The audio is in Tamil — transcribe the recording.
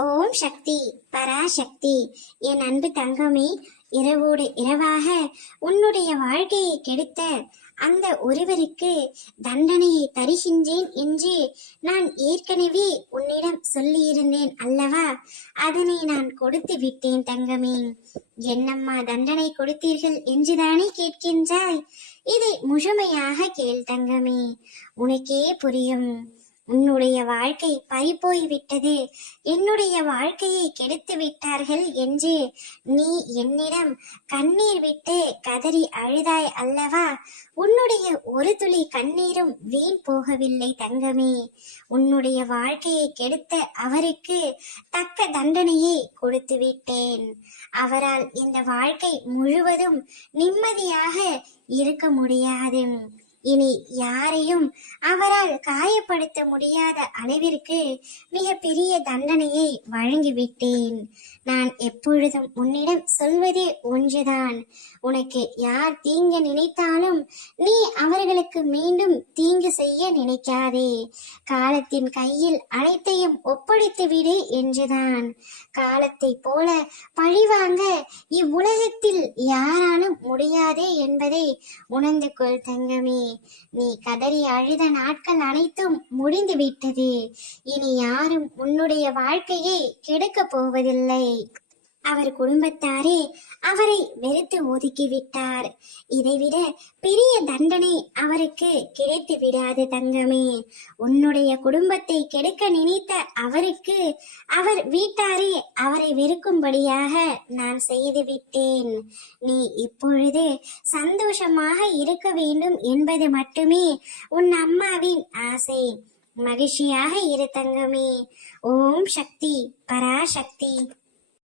ஓம் சக்தி பராசக்தி. என் அன்பு தங்கமே, இரவோடு இரவாக உன்னுடைய வாழ்க்கையை கெடுத்த அந்த ஒருவருக்கு தண்டனையை தருகின்றேன் என்று நான் ஏற்கனவே உன்னிடம் சொல்லியிருந்தேன் அல்லவா? அதனை நான் கொடுத்து விட்டேன் தங்கமே. என்னம்மா தண்டனை கொடுத்தீர்கள் என்றுதானே கேட்கின்றாய்? இதை முழுமையாக கேள் தங்கமே, உனக்கே புரியும். உன்னுடைய வாழ்க்கை பறிபோய் விட்டது, என்னுடைய வாழ்க்கையை கெடுத்து விட்டார்கள் என்று நீ என்னிடம் கண்ணீர் விட்டு கதறி அழுதாய் அல்லவா? உன்னுடைய ஒரு துளி கண்ணீரும் வீண் போகவில்லை தங்கமே. உன்னுடைய வாழ்க்கையை கெடுத்த அவருக்கு தக்க தண்டனையை கொடுத்து விட்டேன். அவரால் இந்த வாழ்க்கை முழுவதும் நிம்மதியாக இருக்க முடியாது. இனி யாரையும் அவரால் காயப்படுத்த முடியாத அளவிற்கு மிக பெரிய தண்டனையை வழங்கிவிட்டேன். நான் எப்பொழுதும் உன்னிடம் சொல்வது ஒன்றுதான், உனக்கு யார் தீங்கு நினைத்தாலும் நீ அவர்களுக்கு மீண்டும் தீங்கு செய்ய நினைக்காதே. காலத்தின் கையில் அனைத்தையும் ஒப்படைத்து விடு என்றுதான். காலத்தை போல பழிவாங்க இவ்வுலகத்தில் யாராலும் முடியாதே என்பதை உணர்ந்து கொள் தங்கமே. நீ கதறி அழுத நாட்கள் அனைத்தும் முடிந்து விட்டது. இனி யாரும் உன்னுடைய வாழ்க்கையை கெடுக்கப் போவதில்லை. அவர் குடும்பத்தாரே அவரை வெறுத்து ஒதுக்கிவிட்டார். இதைவிட பெரிய தண்டனை அவருக்கு கிடைத்து விடாது தங்கமே. உன்னுடைய குடும்பத்தை கெடுக்க நினைத்த அவருக்கு அவர் வீட்டாரே அவரை வெறுக்கும்படியாக நான் செய்து விட்டேன். நீ இப்பொழுது சந்தோஷமாக இருக்க வேண்டும் என்பது மட்டுமே உன் அம்மாவின் ஆசை. மகிழ்ச்சியாக இரு தங்கமே. ஓம் சக்தி பராசக்தி.